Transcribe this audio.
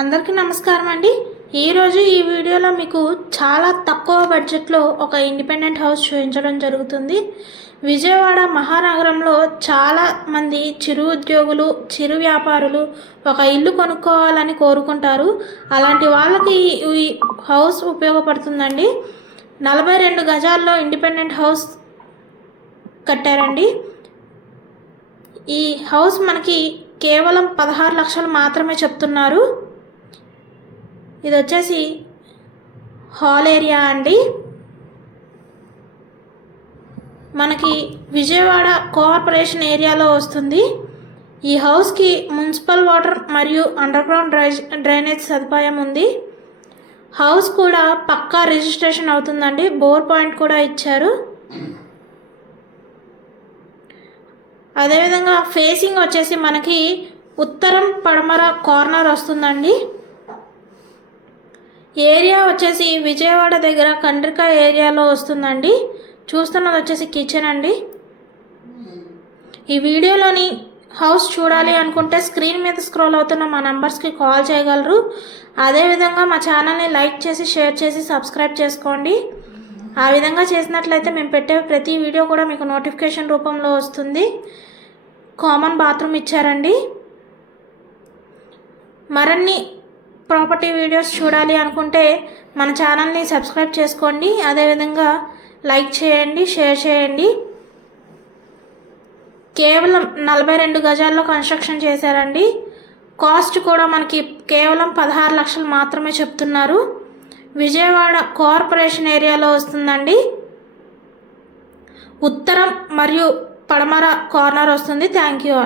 అందరికీ నమస్కారం అండి. ఈరోజు ఈ వీడియోలో మీకు చాలా తక్కువ బడ్జెట్లో ఒక ఇండిపెండెంట్ హౌస్ చూపించడం జరుగుతుంది. విజయవాడ మహానగరంలో చాలా మంది చిరు ఉద్యోగులు చిరు వ్యాపారులు ఒక ఇల్లు కొనుక్కోవాలని కోరుకుంటారు. అలాంటి వాళ్ళకి ఈ హౌస్ ఉపయోగపడుతుందండి. నలభై రెండు గజాల్లో ఇండిపెండెంట్ హౌస్ కట్టారండి. ఈ హౌస్ మనకి కేవలం పదహారు లక్షలు మాత్రమే చెప్తున్నారు. ఇది వచ్చేసి హాల్ ఏరియా అండి. మనకి విజయవాడ కోఆపరేషన్ ఏరియాలో వస్తుంది. ఈ హౌస్కి మున్సిపల్ వాటర్ మరియు అండర్ గ్రౌండ్ డ్రైజ్ డ్రైనేజ్ సదుపాయం ఉంది. హౌస్ కూడా పక్కా రిజిస్ట్రేషన్ అవుతుందండి. బోర్ పాయింట్ కూడా ఇచ్చారు. అదేవిధంగా ఫేసింగ్ వచ్చేసి మనకి ఉత్తరం పడమర కార్నర్ వస్తుందండి. ఏరియా వచ్చేసి విజయవాడ దగ్గర కండ్రిక ఏరియాలో వస్తుందండి. చూస్తున్నది వచ్చేసి కిచెన్ అండి. ఈ వీడియోలోని హౌస్ చూడాలి అనుకుంటే స్క్రీన్ మీద స్క్రోల్ అవుతున్న మా నంబర్స్కి కాల్ చేయగలరు. అదేవిధంగా మా ఛానల్ని లైక్ చేసి షేర్ చేసి సబ్స్క్రైబ్ చేసుకోండి. ఆ విధంగా చేసినట్లయితే మేము పెట్టే ప్రతి వీడియో కూడా మీకు నోటిఫికేషన్ రూపంలో వస్తుంది. కామన్ బాత్రూమ్ ఇచ్చారండి. మరిన్ని ప్రాపర్టీ వీడియోస్ చూడాలి అనుకుంటే మన ఛానల్ని సబ్స్క్రైబ్ చేసుకోండి. అదేవిధంగా లైక్ చేయండి షేర్ చేయండి. కేవలం నలభై రెండు గజాల్లో కన్స్ట్రక్షన్ చేశారండి. కాస్ట్ కూడా మనకి కేవలం పదహారు లక్షలు మాత్రమే చెప్తున్నారు. విజయవాడ కార్పొరేషన్ ఏరియాలో వస్తుందండి. ఉత్తరం మరియు పడమర కార్నర్ వస్తుంది. Thank you all.